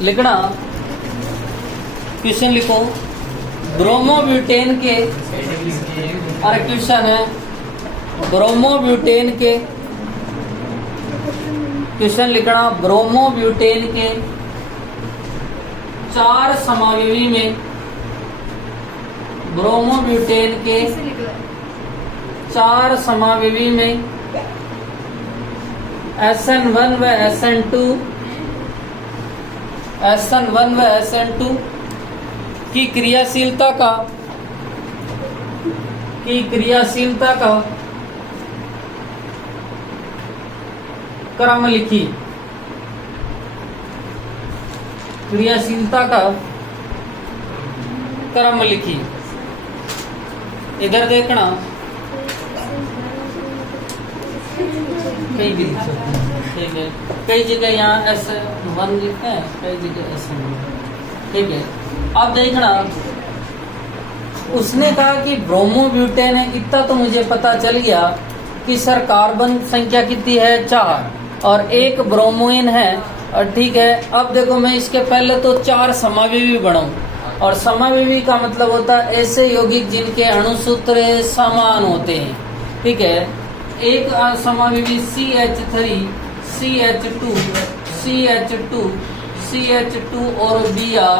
लिखना, क्वेश्चन लिखो, ब्रोमोब्यूटेन के, अरे क्वेश्चन है ब्रोमोब्यूटेन के, क्वेश्चन लिखना, ब्रोमोब्यूटेन के 4 समाविवी में, ब्रोमोब्यूटेन के 4 समाविवी में SN1 व SN2, SN1 व SN2 की क्रियाशीलता का क्रम लिखी, क्रियाशीलता का क्रम लिखी। इधर देखना, कई भी लिख सकते हैं, ठीक है, कई जगह यहाँ S1 लिखते हैं, कई जगह SN2, ठीक है। अब देखना, उसने कहा कि ब्रोमोब्यूटेन है, इतना तो मुझे पता चल गया कि सर कार्बन संख्या कितनी है 4 और 1 ब्रोमोइन है, और ठीक है। अब देखो मैं इसके पहले तो 4 समाविवी बनाऊं, और समाविवी का मतलब होता है ऐसे यौगिक जिनके अणुसूत्र समान होते हैं, ठीक है। एक समाविवी CH3, CH2, CH2, CH2 और Br,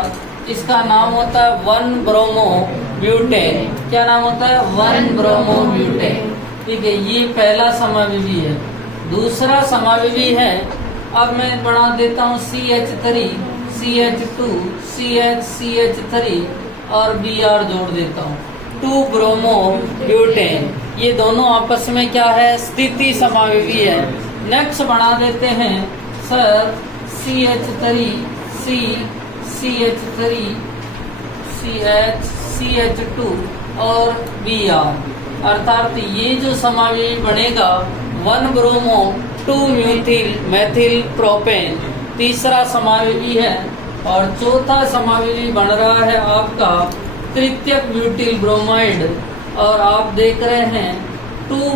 इसका नाम होता है 1 ब्रोमोब्यूटेन। क्या नाम होता है? 1 ब्रोमोब्यूटेन, ठीक है। ये पहला समाविवी है। दूसरा समाविवी है, अब मैं बना देता हूँ CH3, CH2, CH3 और Br जोड़ देता हूँ, 2 ब्रोमोब्यूटेन। ये दोनों आपस में क्या है? स्थिति समाविवी है। नेक्स्ट बना देते हैं सर CH3, CH3, CH2 और Br, अर्थात ये जो समाविवी बनेगा 1 ब्रोमो 2 मैथिल प्रोपेन, तीसरा समाविवी है। और चौथा समाविवी बन रहा है आपका तृतीयक ब्यूटिल ब्रोमाइड, और आप देख रहे हैं 2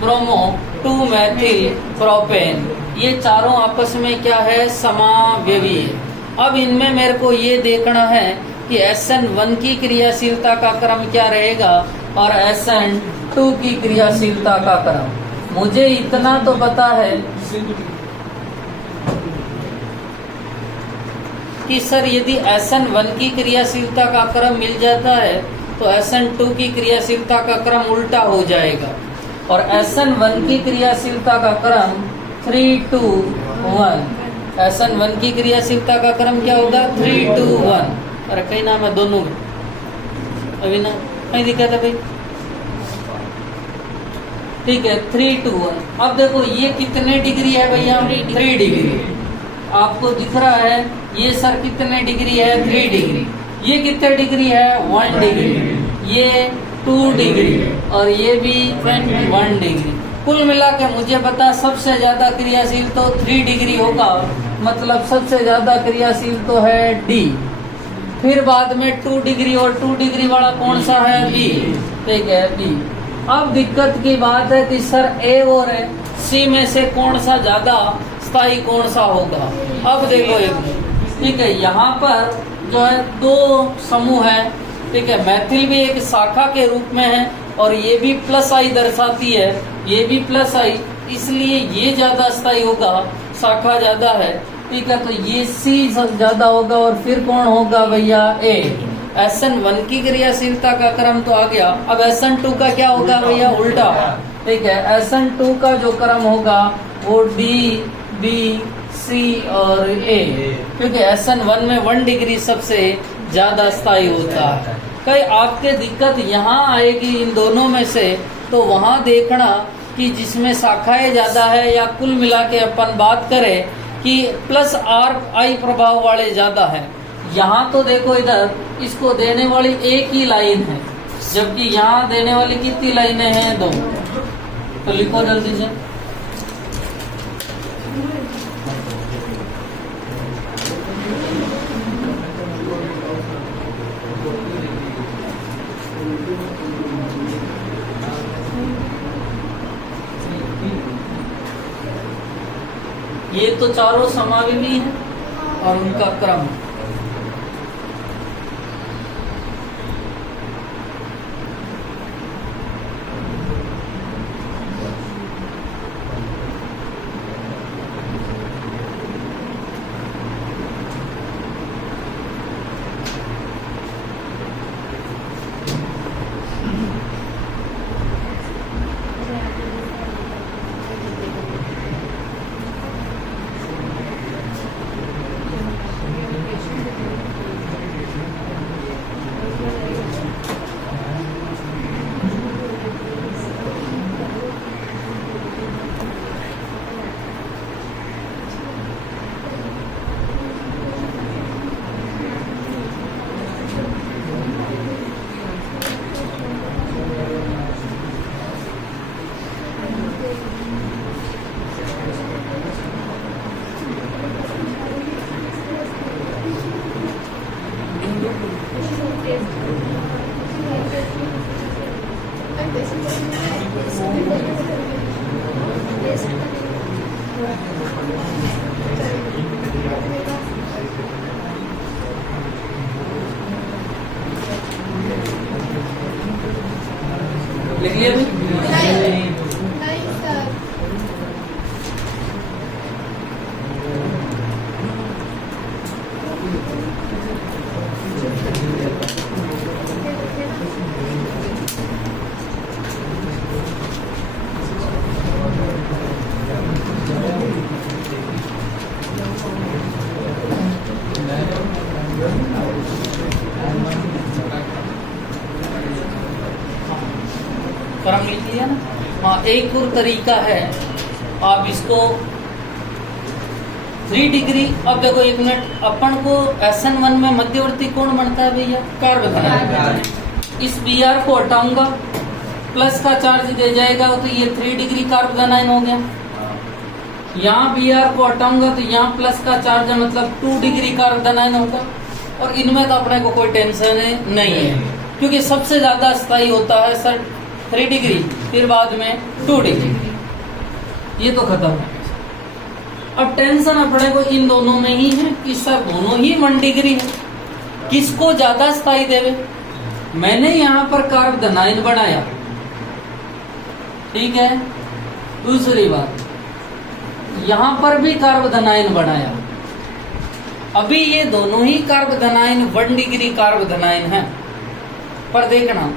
ब्रोमो 2 मैथिल प्रोपेन। ये चारों आपस में क्या है? समाविवी है। अब इनमें मेरे को ये देखना है कि SN1 की क्रियाशीलता का क्रम क्या रहेगा और SN2 की क्रियाशीलता का क्रम। मुझे इतना तो पता है कि सर यदि SN1 की क्रियाशीलता का क्रम मिल जाता है तो SN2 की क्रियाशीलता का क्रम उल्टा हो जाएगा, और SN1 की क्रियाशीलता का क्रम 3 to 1। SN1 की क्रियाशीलता का क्रम क्या होगा? 3 to 1। अरे कई नाम है दोनों में, अभी ना कहीं दिक्कत है भाई, ठीक है। 3 to 1। अब देखो ये कितने डिग्री है भैया? 3 डिग्री। आपको दिख रहा है ये सर कितने डिग्री है? 3 डिग्री। ये कितने डिग्री है? 1 डिग्री। ये 2 डिग्री और ये भी 1 डिग्री। कुल मिला के मुझे पता सबसे ज्यादा क्रियाशील तो 3 डिग्री होगा, मतलब सबसे ज्यादा क्रियाशील तो है D। फिर बाद में 2 डिग्री और 2 डिग्री वाला कौन सा है? B, ठीक है, B। अब दिक्कत की बात है कि सर A और C में से कौन सा ज्यादा स्थायी कौन सा होगा? अब देखो एक, ठीक है, यहाँ पर जो है 2 समूह है, ठीक है। मैथिल भी एक शाखा के रूप में है और ये भी +I दर्शाती है, ये भी +I, इसलिए ये ज्यादा स्थायी होगा, शाखा ज्यादा है, ठीक है। तो ये C ज्यादा होगा और फिर कौन होगा भैया? A। SN1 की क्रियाशीलता का क्रम तो आ गया। अब SN2 का क्या होगा भैया? उल्टा, ठीक है। SN2 का जो क्रम होगा वो D, B, C और A, क्योंकि SN1 में 1 डिग्री सबसे ज्यादा स्थायी होता है। कई आपके दिक्कत यहाँ आएगी इन दोनों में से, तो वहाँ देखना कि जिसमें शाखाएं ज्यादा है, या कुल मिला के अपन बात करें कि +RI प्रभाव वाले ज्यादा है। यहाँ तो देखो इधर इसको देने वाली एक ही लाइन है, जबकि यहाँ देने वाली कितनी लाइनें हैं? 2। तो लिखो जल्दी से। ये तो चारों समाविवी हैं, और उनका क्रम। लिख लिया भी? क्रम लिख लिया ना? हाँ, एक और तरीका है, आप इसको 3 डिग्री। अब देखो एक मिनट, अपन को SN1 में मध्यवर्ती कोण बनता है भैया कार्ब धनायन। इस Br को हटाऊंगा, प्लस का चार्ज दे जाएगा तो ये 3 डिग्री कार्ब धनायन हो गया। यहाँ Br को हटाऊंगा तो यहाँ प्लस का चार्ज है, मतलब 2 डिग्री कार्ब धनायन होगा। और इनमें तो अपने को कोई टेंशन नहीं है, क्योंकि सबसे ज्यादा स्थायी होता है सर 3 डिग्री, फिर बाद में 2 डिग्री, ये तो खत्म है। अब टेंशन अपने को इन दोनों में ही है कि सर दोनों ही 1 डिग्री है, किसको ज्यादा स्थायी देवे। मैंने यहाँ पर कार्ब धनायन बनाया, ठीक है। दूसरी बात, यहाँ पर भी कार्ब धनायन बनाया। अभी ये दोनों ही कार्ब धनायन 1 डिग्री कार्ब धनायन है, पर देखना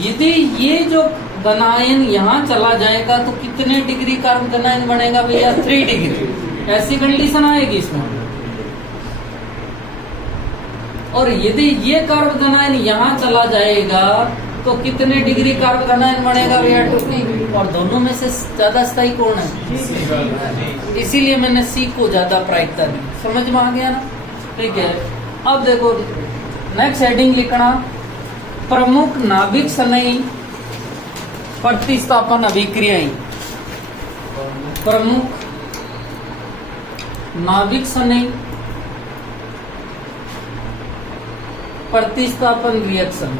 यदि ये जो धनायन यहाँ चला जाएगा तो कितने डिग्री कार्ब धनायन बनेगा भैया? 3 डिग्री। ऐसी कंडीशन आएगी इसमें। और यदि ये कार्ब धनायन यहाँ चला जाएगा तो कितने डिग्री कार्ब धनायन बनेगा भैया? 2। और दोनों में से ज्यादा स्थायी कौन है? इसीलिए मैंने C को ज्यादा प्रायिकता दी। समझ में आ गया ना? ठीक है। अब देखो नेक्स्ट हेडिंग लिखना, प्रमुख नाभिक सनयी प्रतिस्थापन अभिक्रियाएं। प्रमुख नाभिक सनयी प्रतिस्थापन रिएक्शन।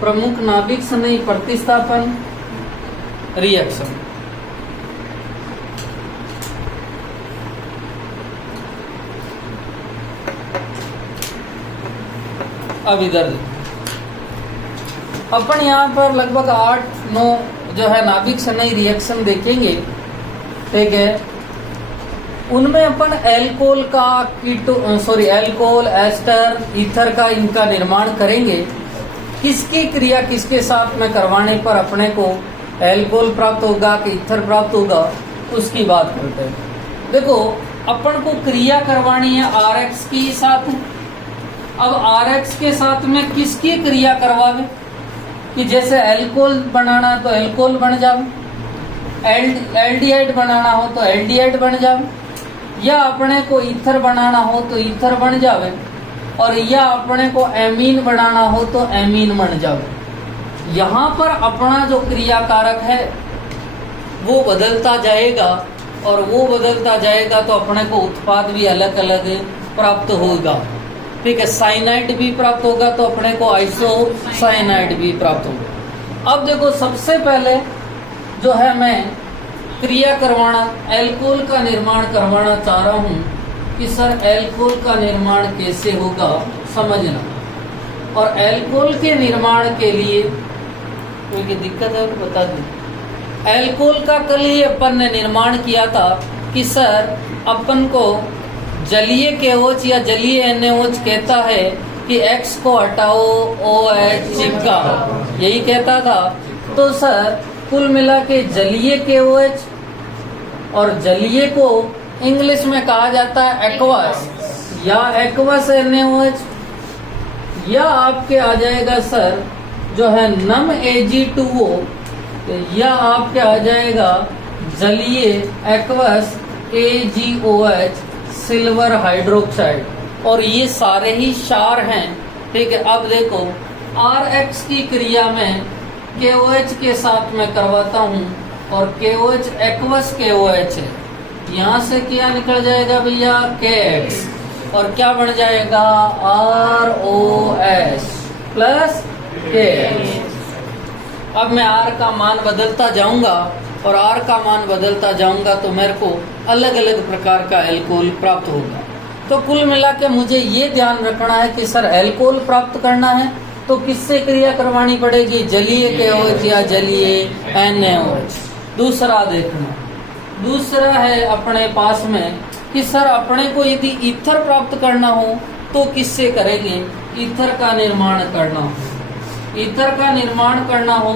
प्रमुख नाभिक सनयी प्रतिस्थापन रिएक्शन। अब इधर अपन यहाँ पर लगभग 8-9 जो है नाभिक सनयी रिएक्शन देखेंगे, ठीक है। उनमें अपन एल्कोहल का एल्कोहल, एस्टर, ईथर का इनका निर्माण करेंगे। किसकी क्रिया किसके साथ में करवाने पर अपने को एल्कोहल प्राप्त होगा कि ईथर प्राप्त होगा, उसकी बात करते हैं। देखो अपन को क्रिया करवानी है RX के साथ। अब RX के साथ में किसकी क्रिया करवावे कि जैसे एल्कोहल बनाना तो एल्कोहल बन जावे, एल्डिहाइड बनाना हो तो एल्डिहाइड बन जावे, या अपने को ईथर बनाना हो तो ईथर बन जावे, और या अपने को एमीन बनाना हो तो एमीन बन जावे। यहाँ पर अपना जो क्रिया कारक है वो बदलता जाएगा, और वो बदलता जाएगा तो अपने को उत्पाद भी अलग अलग प्राप्त होगा, ठीक है। साइनाइड भी प्राप्त होगा तो अपने को आइसोसाइनाइड भी प्राप्त होगा। अब देखो सबसे पहले जो है मैं क्रिया करवाना, एल्कोहल का निर्माण करवाना चाह रहा हूँ कि सर एल्कोहल का निर्माण कैसे होगा समझना। और एल्कोहल के निर्माण के लिए कोई दिक्कत है तो बता दें। एल्कोहल का कल ही अपन ने निर्माण किया था कि सर अपन को जलीय KOH या जलीय NaOH कहता है कि X को हटाओ OH चिपका, यही कहता था। तो सर कुल मिला के जलीय KOH और जलीय को इंग्लिश में कहा जाता है एक्वस या एक्वस NaOH, या आपके आ जाएगा सर जो है नम Ag2O, या आपके आ जाएगा जलीय एक्वस AgOH सिल्वर हाइड्रोक्साइड, और ये सारे ही क्षार हैं। ठीक है, अब देखो RX की क्रिया में KOH के साथ में करवाता हूँ और KOH एक्वस KOH है, यहाँ से क्या निकल जाएगा भैया KX, और क्या बन जाएगा ROS प्लस KX। अब मैं R का मान बदलता जाऊंगा और R का मान बदलता जाऊंगा तो मेरे को अलग अलग प्रकार का एल्कोहल प्राप्त होगा। तो कुल मिला के मुझे ये ध्यान रखना है कि सर एल्कोहल प्राप्त करना है तो किससे क्रिया करवानी पड़ेगी, जलीय KOH या जलीय NaOH। दूसरा देखना, दूसरा है अपने पास में कि सर अपने को यदि ईथर प्राप्त करना हो तो किससे करेंगे, ईथर का निर्माण करना हो। ईथर का निर्माण करना हो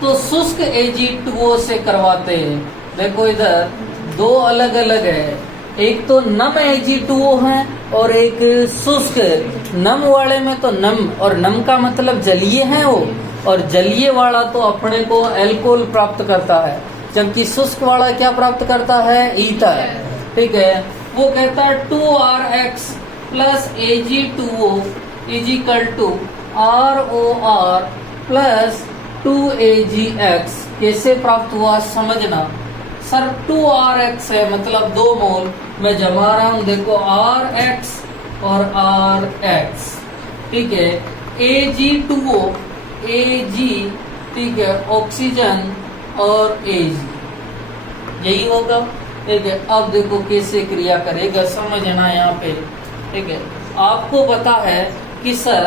तो शुष्क Ag2O से करवाते हैं। देखो इधर दो अलग अलग है, एक तो नम Ag2O है और एक शुष्क। नम वाले में तो नम, और नम का मतलब जलीय है वो, और जलीय वाला तो अपने को एल्कोहल प्राप्त करता है, जबकि शुष्क वाला क्या प्राप्त करता है, ईथर। ठीक है, वो कहता है 2RX plus Ag2O is equal to ROR plus 2AgX। कैसे प्राप्त हुआ समझना सर, 2RX है मतलब 2 मोल, मैं जमा रहा हूं देखो RX और RX। ठीक है, Ag2O Ag, ठीक है, ऑक्सीजन और Ag, यही होगा। ठीक है, अब देखो कैसे क्रिया करेगा समझना यहाँ पे। ठीक है, आपको पता है कि सर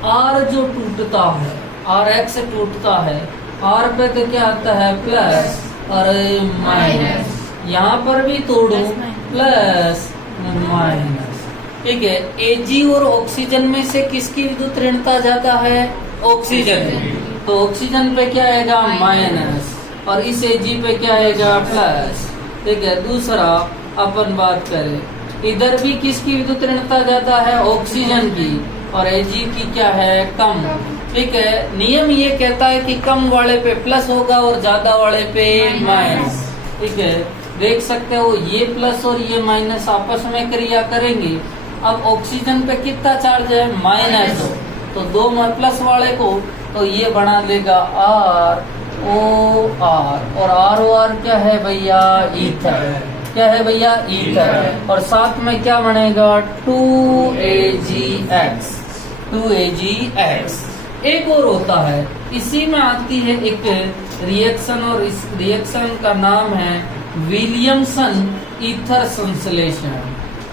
R जो टूटता है, RX से टूटता है, R पे तो क्या आता है प्लस और माइनस, यहाँ पर भी तोड़ो प्लस माइनस। ठीक है, Ag और ऑक्सीजन में से किसकी विद्युत ऋणता ज्यादा है, ऑक्सीजन, तो ऑक्सीजन पे क्या आएगा माइनस, और इस Ag पे क्या आएगा प्लस। ठीक है, दूसरा अपन बात करें, इधर भी किसकी विद्युत ऋणता ज्यादा है, ऑक्सीजन की, और Ag की क्या है कम। ठीक है, नियम ये कहता है कि कम वाले पे प्लस होगा और ज्यादा वाले पे माइनस। ठीक है, देख सकते हो ये प्लस और ये माइनस आपस में क्रिया करेंगे। अब ऑक्सीजन पे कितना चार्ज है, माइनस, तो 2 प्लस वाले को तो ये बना देगा ROR, और ROR क्या है भैया, ईथर। क्या है भैया, ईथर, और साथ में क्या बनेगा 2AgX। 2AgX एक और होता है, इसी में आती है एक रिएक्शन, और इस रिएक्शन का नाम है विलियमसन ईथर संश्लेषण।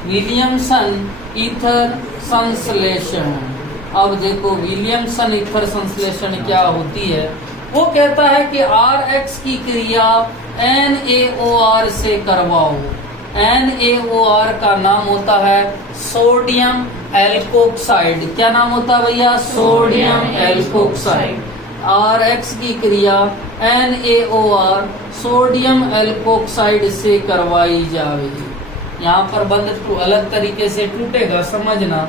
विलियमसन ईथर संश्लेषण। अब देखो विलियमसन ईथर संश्लेषण क्या होती है, वो कहता है कि RX की क्रिया NaOR से करवाओ। NaOR का नाम होता है सोडियम एल्कोक्साइड। क्या नाम होता है भैया, सोडियम एल्कोक्साइड। RX की क्रिया NaOR सोडियम एल्कोक्साइड से करवाई जाएगी। यहाँ पर बंद अलग तरीके से टूटेगा समझना।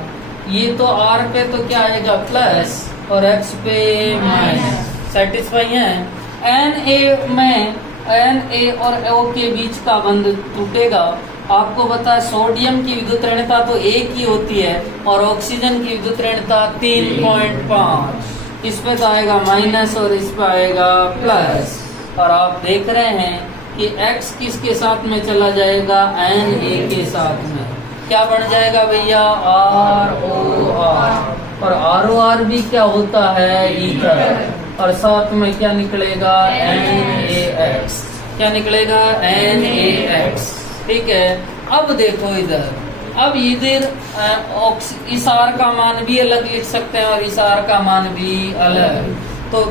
ये तो R पे तो क्या आएगा प्लस और X पे माइनस, सेटिस्फाई है। Na में Na और O के बीच का बंध टूटेगा। आपको पता है सोडियम की विद्युत ऋणता तो 1 ही होती है और ऑक्सीजन की विद्युत ऋणता 3.5। इस पे तो आएगा माइनस और इस पे आएगा प्लस, और आप देख रहे हैं कि X किसके साथ में चला जाएगा, Na के साथ में। क्या बन जाएगा भैया, ROR, और ROR भी क्या होता है, ईथर, और साथ में क्या निकलेगा, NaX। क्या निकलेगा NaX। ठीक है, अब देखो इधर, अब इधर इस R का मान भी अलग लिख सकते हैं और इस R का मान भी अलग। तो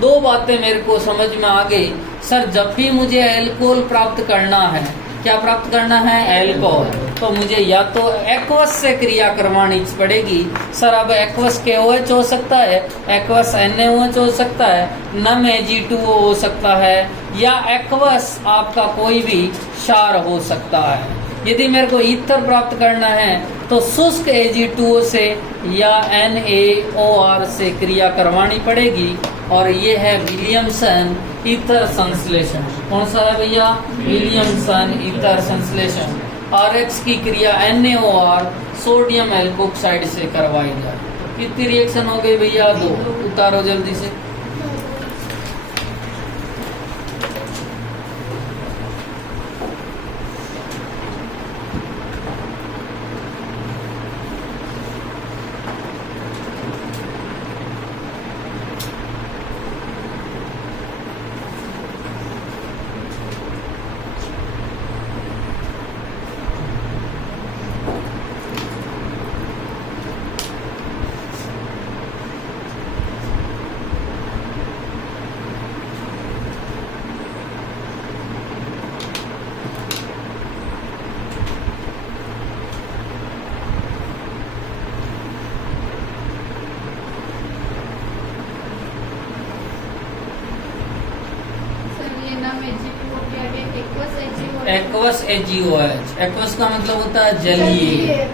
दो बातें मेरे को समझ में आ गई। सर जब भी मुझे एल्कोहल प्राप्त करना है, क्या प्राप्त करना है? एल्कोहल। तो मुझे या तो एक्वस से क्रिया करवानी पड़ेगी। सर अब एक्वस KOH हो सकता है, एक्वस NaOH हो सकता है, नम Ag2O हो सकता है, या एक्वस आपका कोई भी क्षार हो सकता है। यदि मेरे को ईथर प्राप्त करना है तो शुष्क Ag2O से या NaOR से क्रिया करवानी पड़ेगी। और ये है विलियमसन ईथर संश्लेषण। कौन सा है भैया? विलियमसन ईथर संश्लेषण। RX की क्रिया NaOR सोडियम एल्कोक्साइड से करवाई जाए। कितनी रिएक्शन हो गई भैया? 2। उतारो जल्दी से। Aqueous AgOH। एक्वस का मतलब होता है जलीय।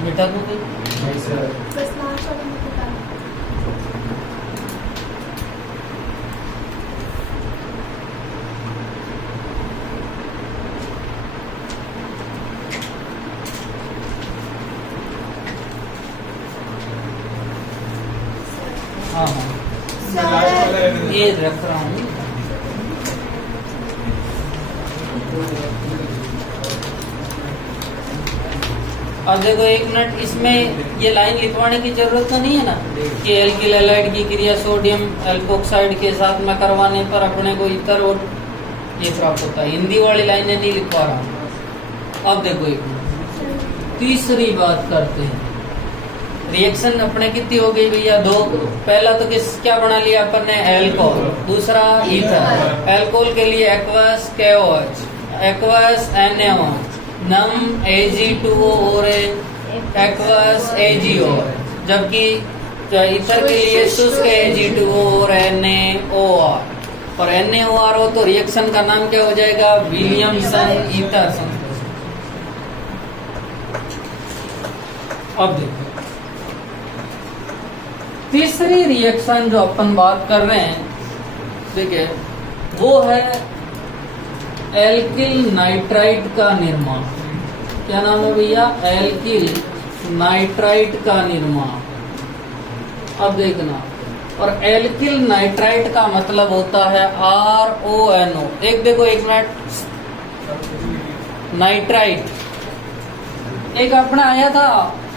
मिटा दूं कोई? नहीं सर। बस नाम छोड़ मुझे बता। ये रख रहा हूँ। अब देखो एक मिनट, इसमें ये लाइन लिखवाने की जरूरत तो नहीं है ना कि एल्किल हैलाइड की क्रिया सोडियम एल्कोक्साइड के साथ में करवाने पर अपने को ईथर और ये प्राप्त होता है। हिंदी वाली लाइनें नहीं लिखवा रहा। अब देखो एक मिनट, तीसरी बात करते हैं। रिएक्शन अपने कितनी हो गई भैया? 2। पहला तो क्या बना लिया अपन ने? एल्कोहल। दूसरा ईथर। एल्कोहल के लिए एक्वस KOH, एक्वस NaOH, नम Ag2O और एक्वस AgO, जबकि ईथर के लिए शुष्क Ag2O और NaOR। और NaOR हो तो रिएक्शन का नाम क्या हो जाएगा? विलियमसन ईथर संश्लेषण। अब देखो तीसरी रिएक्शन जो अपन बात कर रहे हैं, देखिए वो है एल्किल नाइट्राइट का निर्माण। क्या नाम है भैया? एल्किल नाइट्राइट का निर्माण। अब देखना, और एल्किल नाइट्राइट का मतलब होता है RONO। एक देखो एक मिनट, नाइट्राइट एक अपना आया था,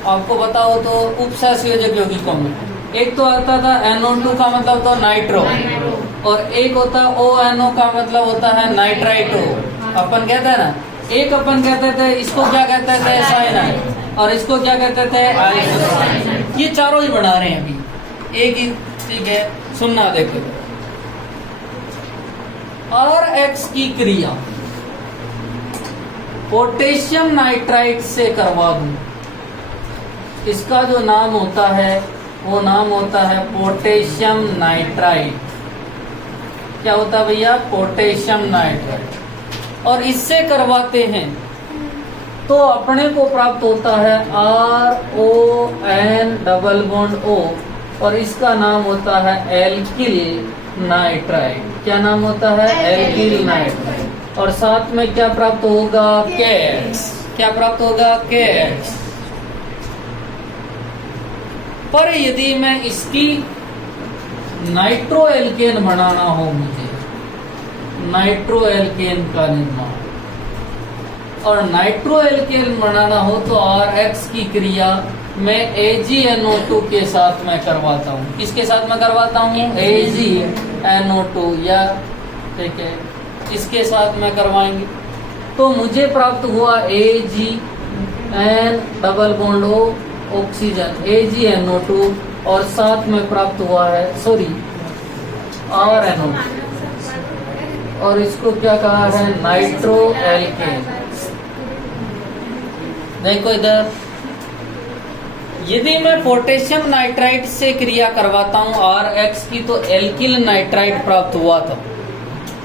आपको बताओ तो उपसंयोजक यौगिकों में एक तो आता था NO2 का मतलब तो नाइट्रो, और एक होता ONO का मतलब होता है नाइट्राइटो। अपन कहते हैं ना, एक अपन कहते थे इसको क्या कहते थे? साइनाइड। और इसको क्या कहते थे? आइसोसाइनाइड। ये चारों ही बना रहे हैं अभी एक ही, ठीक है। सुनना देखो, RX की क्रिया पोटेशियम नाइट्राइट से करवा दूं, इसका जो नाम होता है वो नाम होता है पोटेशियम नाइट्राइट। क्या होता है भैया? Potassium nitrite. और इससे करवाते हैं तो अपने को प्राप्त होता है RON डबल बॉन्ड O, और इसका नाम होता है एल्किल नाइट्राइट। क्या नाम होता है? Alkyl nitrite. और साथ में क्या प्राप्त होगा? KX। क्या प्राप्त होगा? KX। पर यदि मैं इसकी नाइट्रो एल्केन बनाना हो, मुझे नाइट्रो एल्केन का निर्माण, और नाइट्रो एल्केन बनाना हो तो RX की क्रिया मैं AgNO2 के साथ में करवाता हूँ। किसके साथ में करवाता हूँ? AgNO2, या ठीक है इसके साथ में करवाएंगे तो मुझे प्राप्त हुआ AgN double bond O oxygen AgNO2, और साथ में प्राप्त हुआ है RNO2, और इसको क्या कहा है? Nitro alkene. देखो इधर, यदि मैं पोटेशियम नाइट्राइट से क्रिया करवाता हूँ RX की तो एल्किल नाइट्राइट प्राप्त हुआ था,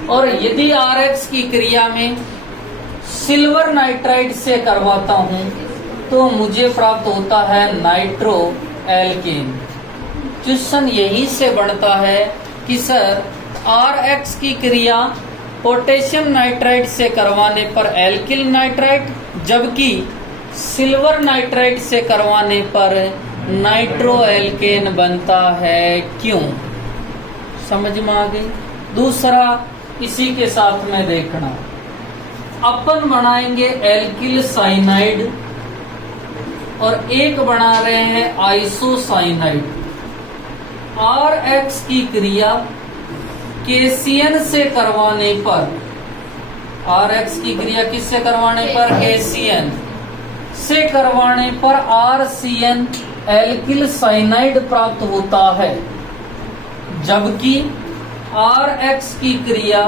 और यदि RX की क्रिया में सिल्वर नाइट्राइट से करवाता हूँ तो मुझे प्राप्त होता है नाइट्रो एल्केन। क्वेश्चन यही से बनता है कि सर RX की क्रिया पोटेशियम नाइट्राइट से करवाने पर एल्किल नाइट्राइट, जबकि सिल्वर नाइट्राइट से करवाने पर नाइट्रो एल्केन बनता है, क्यों? समझ में आ गई? दूसरा इसी के साथ में देखना, अपन बनाएंगे एल्किल साइनाइड और एक बना रहे हैं आइसोसाइनाइड। RX की क्रिया KCN से करवाने पर, RX की क्रिया किससे करवाने पर? KCN से करवाने पर RCN एल्किल साइनाइड प्राप्त होता है, जबकि RX की क्रिया,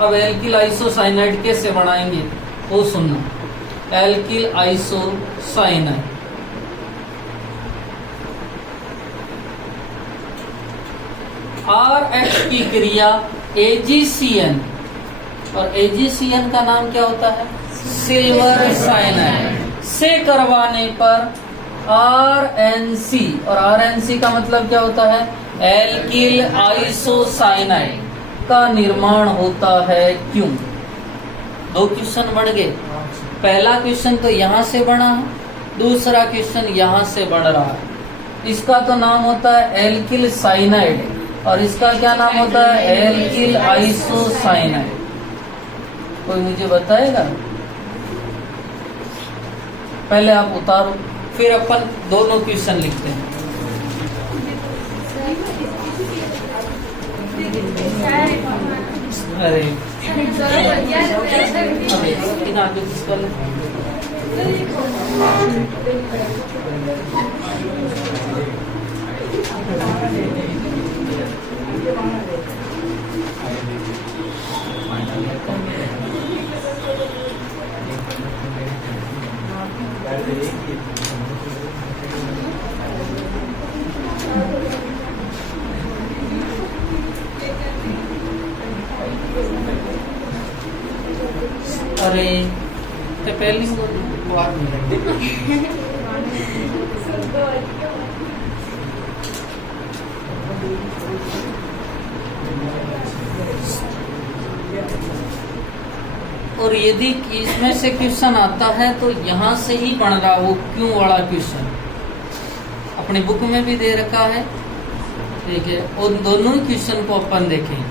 अब एल्किल आइसोसाइनाइड कैसे बनाएंगे वो सुनना। एल्किल आइसोसाइनाइड, RX की क्रिया AgCN, और AgCN का नाम क्या होता है? सिल्वर साइनाइड से करवाने पर RNC, और RNC का मतलब क्या होता है? एल्किल आइसोसाइनाइड का निर्माण होता है, क्यों? 2 क्वेश्चन बढ़ गए। पहला क्वेश्चन तो यहाँ से बना है, दूसरा क्वेश्चन यहाँ से बढ़ रहा है। इसका तो नाम होता है एल्किल साइनाइड, और इसका क्या नाम होता है? Alkyl isocyanide. कोई मुझे बताएगा? पहले आप उतारो, फिर अपन दोनों क्वेश्चन लिखते हैं। अरे इन आगे किसका ले? अरे तो पहली बात नहीं और यदि इसमें से क्वेश्चन आता है तो यहाँ से ही बन रहा वो क्यों वाला क्वेश्चन अपनी बुक में भी दे रखा है, ठीक है। और दोनों ही क्वेश्चन को अपन देखें।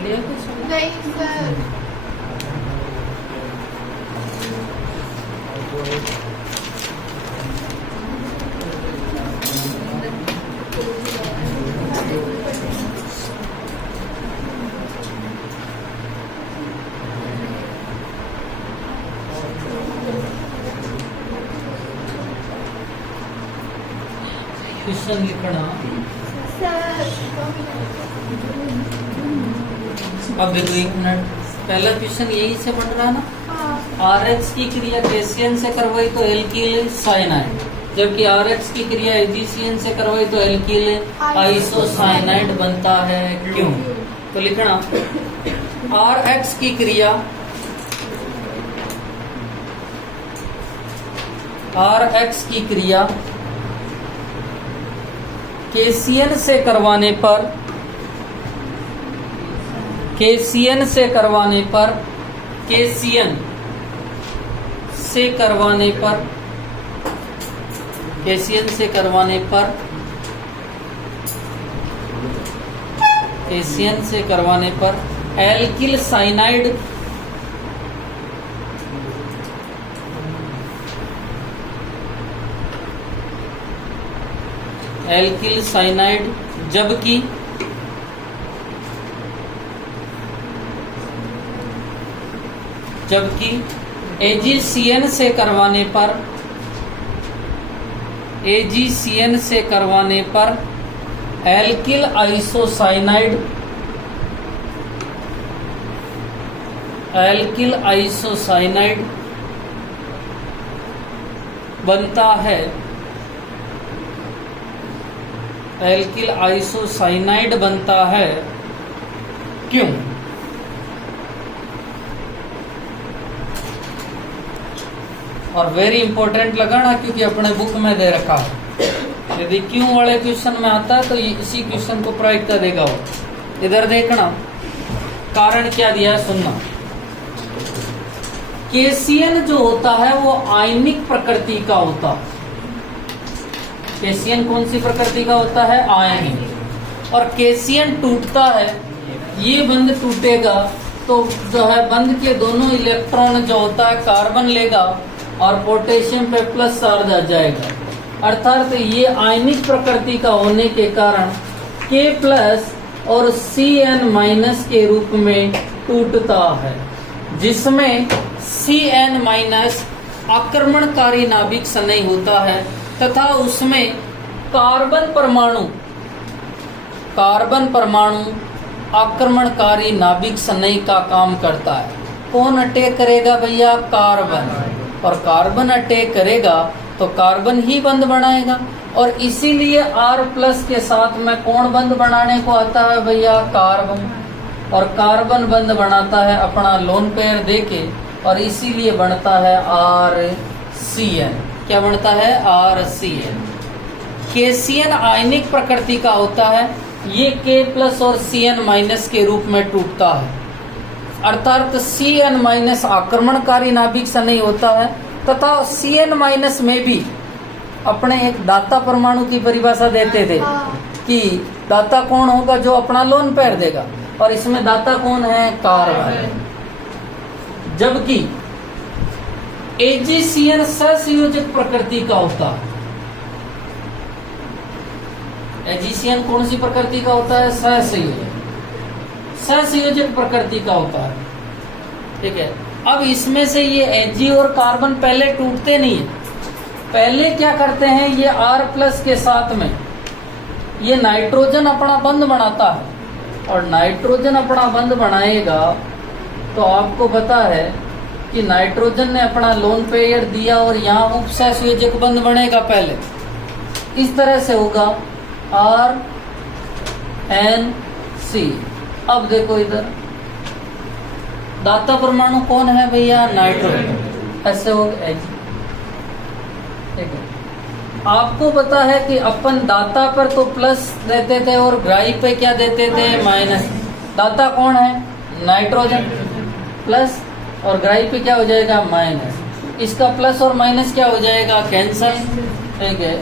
लिया क्वेश्चन? नहीं सर। क्वेश्चन लिखना। अब देखो एक मिनट, पहला क्वेश्चन यही से बन रहा ना, RH की क्रिया कैसियन से करवाई तो एल्किल साइनाइड, जबकि RH की क्रिया एजीसीएन से करवाई तो एल्किल आइसोसाइनाइड बनता है, क्यों? तो लिखना RH की क्रिया RH की क्रिया कैसियन से करवाने पर कैसियन से करवाने पर कैसियन से करवाने पर कैसियन से करवाने पर कैसियन से करवाने पर एल्किल साइनाइड एल्किल साइनाइड जबकि एजीसीएन से करवाने पर एजीसीएन से करवाने पर एल्किल आइसोसाइनाइड एल्किल आइसोसाइनाइड बनता है, एल्किल आइसोसाइनाइड बनता है, क्यों? और वेरी इंपॉर्टेंट लगाना क्योंकि अपने बुक में दे रखा है। यदि क्यों वाले क्वेश्चन में आता है तो इसी क्वेश्चन को प्रायिकता देगा वो। इधर देखना कारण क्या दिया है, सुनना। कैसियन जो होता है वो आयनिक प्रकृति का होता है। कैसियन कौन सी प्रकृति का होता है? आयनिक। और कैसियन टूटता है, ये बंध टूटेगा तो जो है बंध के दोनों इलेक्ट्रॉन जो होता है कार्बन लेगा और पोटेशियम पे प्लस चार्ज आ जाएगा, अर्थात ये आयनिक प्रकृति का होने के कारण K प्लस और Cn माइनस के रूप में टूटता है, जिसमें Cn माइनस आक्रमणकारी नाभिक संलयन होता है तथा उसमें कार्बन परमाणु आक्रमणकारी नाभिक संलयन का काम करता है। कौन अटैक करेगा भैया? कार्बन। और कार्बन अटैक करेगा तो कार्बन ही बंध बनाएगा, और इसीलिए R प्लस के साथ में कौन बंध बनाने को आता है भैया? कार्बन। और कार्बन बंध बनाता है अपना लोन पेयर देके, और इसीलिए बनता है RCN। क्या बनता है? RCN। कैसियन आयनिक प्रकृति का होता है, ये K प्लस और Cn माइनस के रूप में टूटता है, अर्थात Cn माइनस आक्रमणकारी नाभिक संलयन होता है तथा Cn माइनस में भी अपने एक दाता परमाणु की परिभाषा देते थे कि दाता कौन होगा? जो अपना लोन पेयर देगा, और इसमें दाता कौन है? कार्बन। जबकि एजीसीएन सहसंयोजक प्रकृति का होता है। एजीसीएन कौन सी प्रकृति का होता है? सहसंयोजक प्रकृति का होता है, ठीक है। अब इसमें से ये Ag और कार्बन पहले टूटते नहीं है, पहले क्या करते हैं? ये R प्लस के साथ में ये नाइट्रोजन अपना बंध बनाता है, और नाइट्रोजन अपना बंध बनाएगा तो आपको पता है कि नाइट्रोजन ने अपना लोन पेयर दिया और यहाँ उपसहसंयोजक बंध बनेगा पहले, इस तरह से होगा RNC। अब देखो इधर दाता परमाणु कौन है भैया? नाइट्रोजन। ऐसे हो गया, ठीक है। आपको पता है कि अपन दाता पर तो प्लस देते थे और ग्राही पे क्या देते थे? माइनस। दाता कौन है? नाइट्रोजन। प्लस और ग्राही पे क्या हो जाएगा? माइनस। इसका प्लस और माइनस क्या हो जाएगा? कैंसल, ठीक है।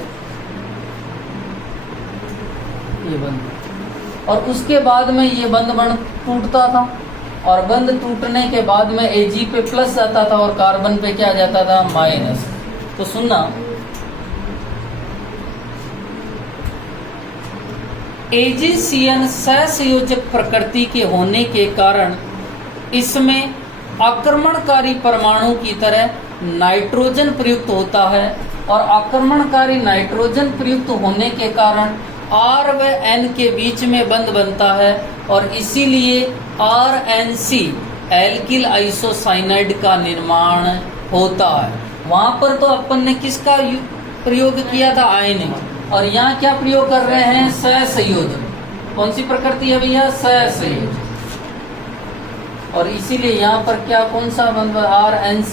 ये बंद। और उसके बाद में ये बंद टूटता था, और बंद टूटने के बाद में Ag पे प्लस जाता था और कार्बन पे क्या जाता था, माइनस। तो सुनना, AgCN सहसंयोजक प्रकृति के होने के कारण इसमें आक्रमणकारी परमाणु की तरह नाइट्रोजन प्रयुक्त होता है, और आक्रमणकारी नाइट्रोजन प्रयुक्त होने के कारण R व N के बीच में बंध बनता है, और इसीलिए RNC एल्किल आइसोसाइनाइड का निर्माण होता है। वहां पर तो अपन ने किसका प्रयोग किया था, आयनिक, और यहाँ क्या प्रयोग कर रहे हैं, सहसंयोजक। कौन सी प्रकृति है भैया, सहसंयोजक। और इसीलिए यहाँ पर क्या, कौन सा बन RNC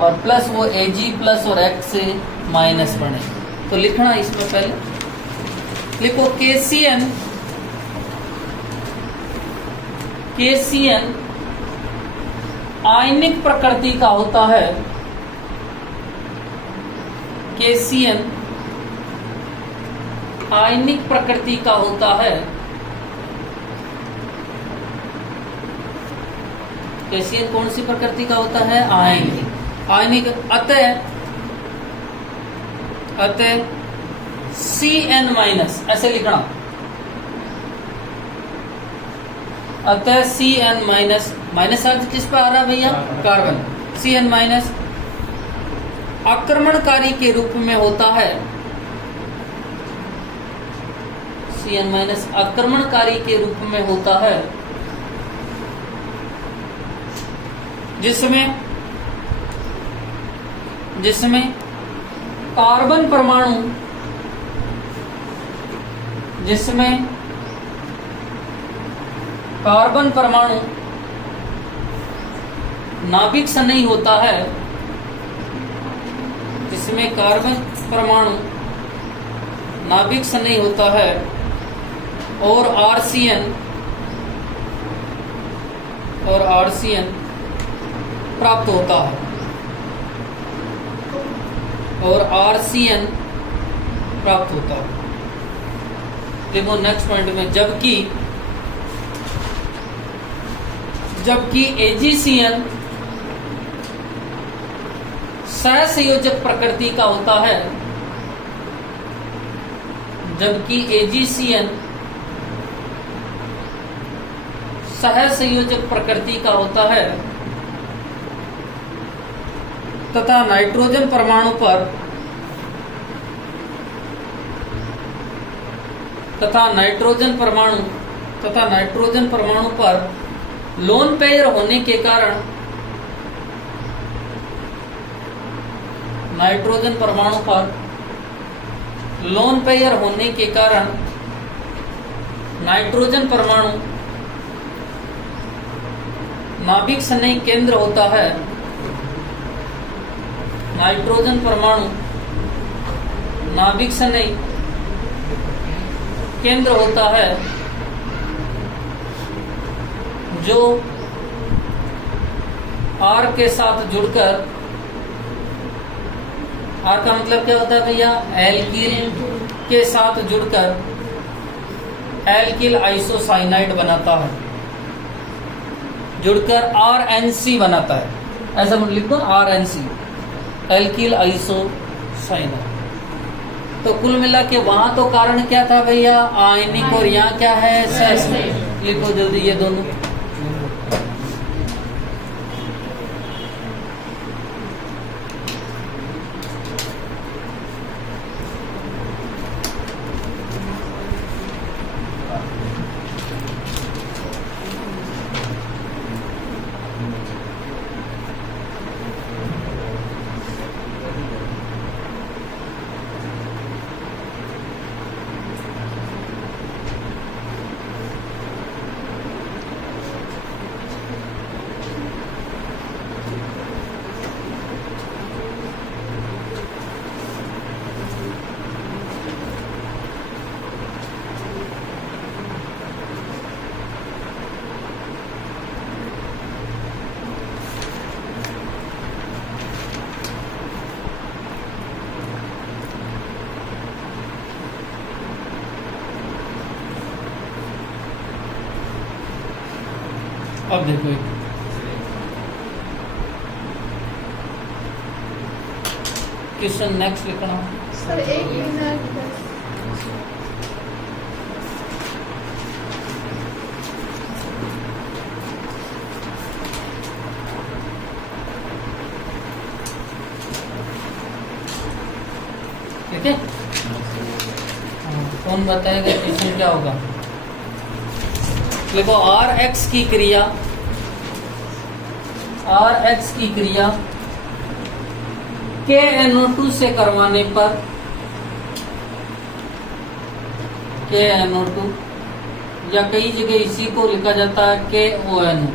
और प्लस वो Ag प्लस और X से माइनस बने। तो लिखना इसमें पहले लिखो KCN आयनिक प्रकृति का होता है। KCN आयनिक प्रकृति का होता है। KCN कौन सी प्रकृति का होता है, आयनिक। आयनिक अतः Cn माइनस, ऐसे लिखना, अतः Cn माइनस, माइनस आज किस पर आ रहा भैया, कार्बन। Cn माइनस आक्रमणकारी के रूप में होता है। Cn माइनस आक्रमणकारी के रूप में होता है, जिसमें कार्बन परमाणु, नाभिक से नहीं होता है, जिसमें कार्बन परमाणु नाभिक से नहीं होता है, और RCN प्राप्त होता है, देखो नेक्स्ट पॉइंट में, जबकि AgCN सहसंयोजक प्रकृति का होता है, जबकि AgCN सहसंयोजक प्रकृति का होता है, तथा नाइट्रोजन परमाणु पर लोन पेयर होने के कारण, नाइट्रोजन परमाणु पर लोन पेयर होने के कारण नाइट्रोजन परमाणु नाभिक से नहीं केंद्र होता है, नाइट्रोजन परमाणु नाभिक से नहीं केंद्र होता है, जो R के साथ जुड़कर, R का मतलब क्या होता है भैया, एल्किल के साथ जुड़कर एल्किल आइसोसाइनाइड बनाता है, जुड़कर RNC बनाता है। ऐसा लिख दो, RNC एल्किल आइसोसाइनाइड। तो कुल मिला के वहां तो कारण क्या था भैया, आयनिक, और यहाँ क्या है, सहसंयोजक। लिखो जल्दी ये दोनों। अब देखो क्वेश्चन नेक्स्ट लिखना। सर 1 मिनट बस। ठीक है, कौन बताएगा क्वेश्चन क्या होगा? देखो आर एक्स की क्रिया KNO2 से करवाने पर KNO2 या कई जगह इसी को लिखा जाता है KONO,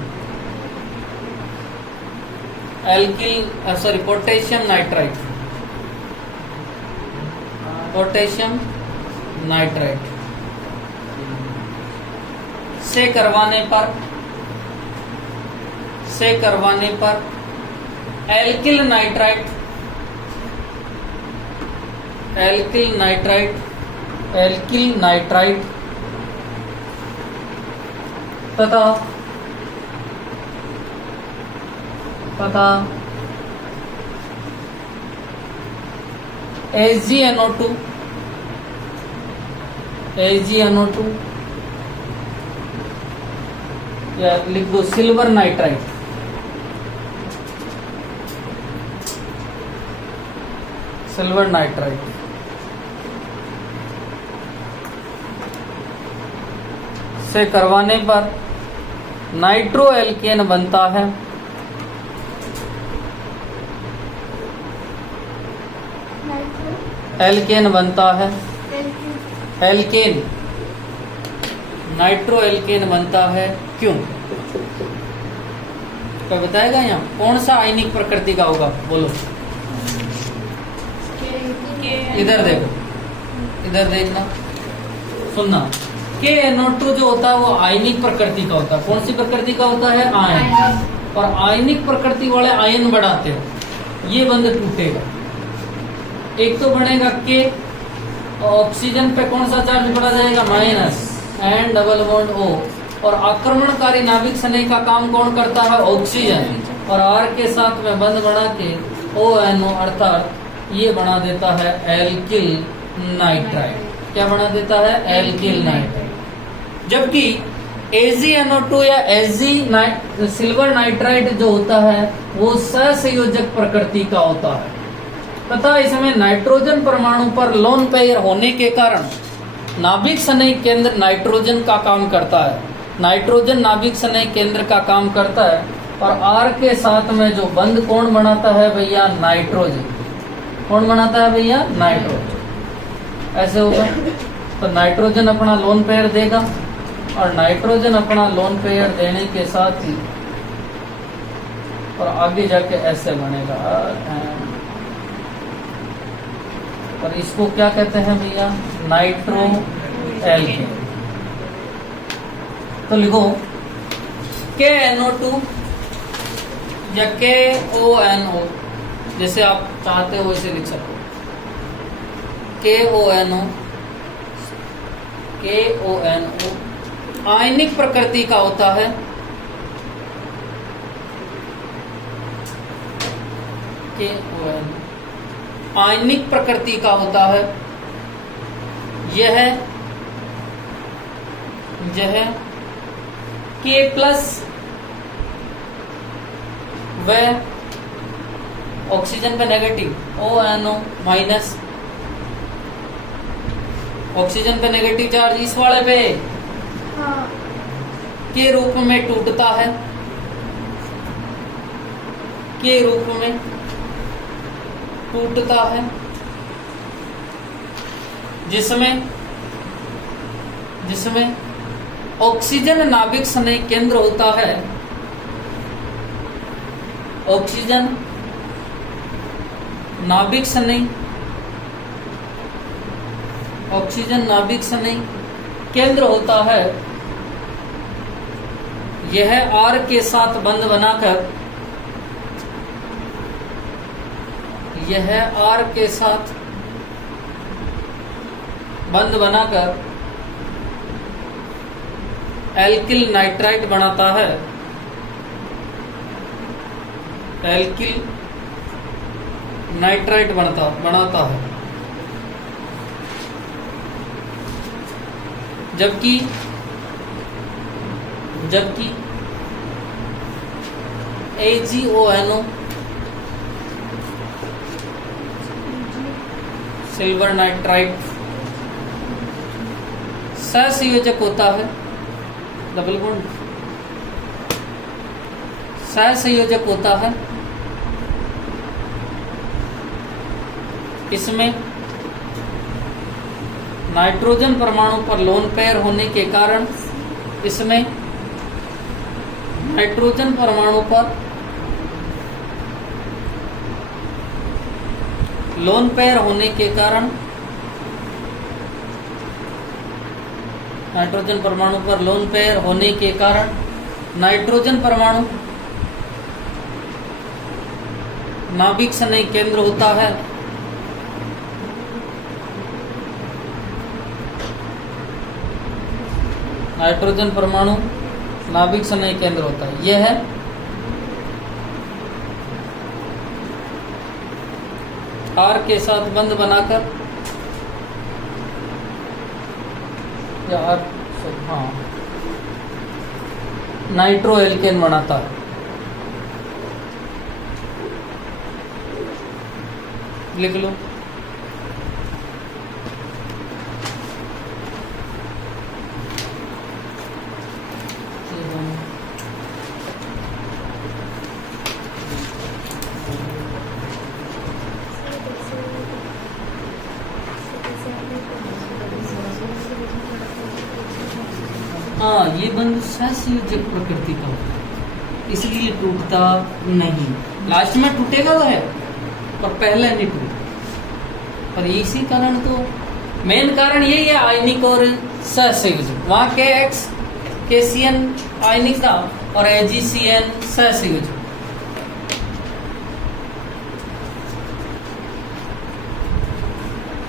alkyl sorry potassium nitrite से करवाने पर एल्किल नाइट्राइट तथा AgNO2 या लिख दो सिल्वर नाइट्राइट से करवाने पर नाइट्रो एल्केन बनता है। नाइट्रो एल्केन बनता है क्यों? क्या बताएगा? यहाँ कौन सा आयनिक प्रकृति का होगा? बोलो। इधर देखो, इधर देखना, सुनना। KNO2 जो होता है वो आयनिक प्रकृति का होता है। कौन सी प्रकृति का होता है? आयन। और आयनिक प्रकृति वाले आयन बढ़ाते हो, ये बंद टूटेगा। एक तो बनेगा K, ऑक्सीजन पे कौन सा चार्ज बढ़ा जाएगा? Minus, and double bond O। और आक्रमणकारी नाभिक स्नेह का काम कौन करता है? ऑक्सीजन। और R के साथ में बंद बना के ONO अर्थात ये बना देता है एल्किल नाइट्राइट। क्या बना देता है? Alkyl nitrite. जबकि AgNO2 या सिल्वर नाइट्राइट जो होता है वो सहसंयोजक प्रकृति का होता है तथा इसमें नाइट्रोजन परमाणु पर लोन पेयर होने के कारण नाभिक स्नेह केंद्र नाइट्रोजन का काम करता है। नाइट्रोजन नाभिक स्नेह केंद्र का काम करता है और R के साथ में जो बंध कौन बनाता है भैया? नाइट्रोजन। कौन बनाता है भैया? नाइट्रोजन। ऐसे होगा तो नाइट्रोजन अपना लोन पेयर देगा और नाइट्रोजन अपना लोन पेयर देने के साथ ही और आगे जाके ऐसे बनेगा और इसको क्या कहते हैं भैया? Nitro alkene. तो लिखो KNO2 या KONO, जैसे आप चाहते हो इसे लिख सकते हो। KONO आयनिक प्रकृति का होता है। KONO आयनिक प्रकृति का होता है। यह K प्लस व ऑक्सीजन पे नेगेटिव, ONO माइनस, ऑक्सीजन पे नेगेटिव चार्ज इस वाले पे के रूप में टूटता है। के रूप में टूटता है जिसमें ऑक्सीजन नाभिक स्नेह केंद्र होता है। ऑक्सीजन नाभिक स्नेह केंद्र होता है। यह R के साथ बंध बनाकर एल्किल नाइट्राइट बनाता है एल्किल नाइट्राइट बनाता है, जबकि AgONO सिल्वर नाइट्राइट सहसंयोजक होता है, डबल बॉन्ड सहसंयोजक होता है। इसमें नाइट्रोजन परमाणु पर लोन पेयर होने के कारण, इसमें नाइट्रोजन परमाणु पर लोन पेयर होने के कारण, नाइट्रोजन परमाणु पर लोन पेयर होने के कारण नाइट्रोजन परमाणु नाभिक स्नेह केंद्र होता है। नाइट्रोजन परमाणु नाभिक स्नेह केंद्र होता है। यह है R के साथ बंध बनाकर, या हाँ, नाइट्रो एल्केन बनाता है। लिख लो। हाँ, ये बंध सहसंयोजक प्रकृति का होता है, इसलिए टूटता नहीं। लास्ट में टूटेगा तो है, पर पहले नहीं टूटा। पर इसी कारण तो मेन कारण यही है, आयनिक और सहसंयोजक। वहां के एक्स KCN आयनिक था और AgCN सहसंयोजक।